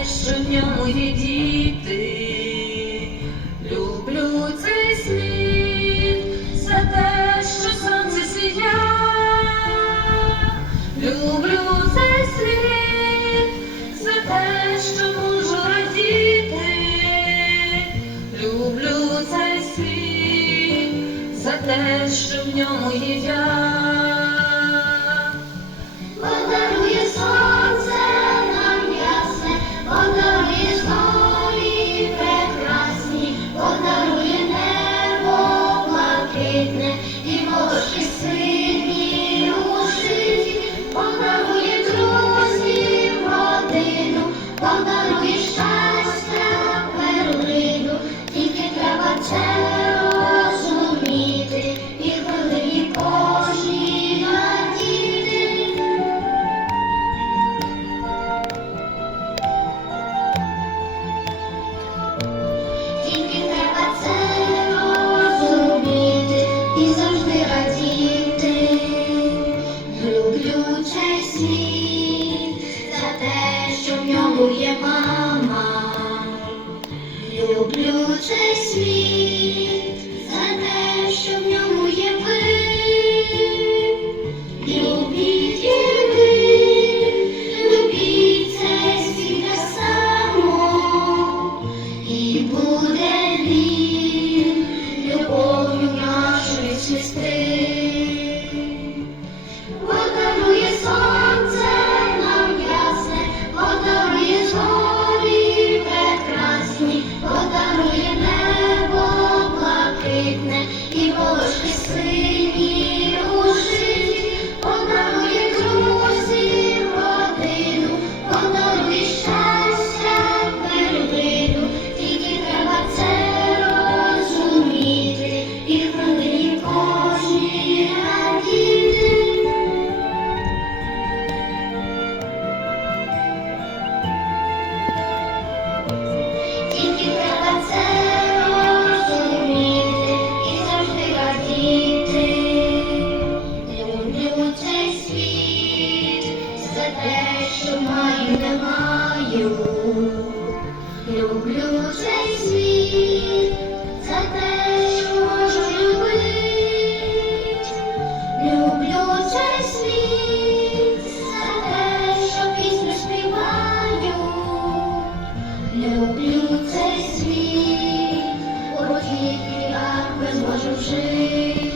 знаєш, що в ньому є діти, люблю цей світ за те, що сонце сія, люблю цей світ за те, що можу радіти, люблю цей світ за те, що в ньому є я. плаче світ за те, що в ньому є мама. Люблю цей світ. те, що маю, не маю. Люблю цей світ, за те, що можу любити. Люблю цей світ, за те, що пісню співаю. Люблю цей світ, у тільки, як би зможу жити.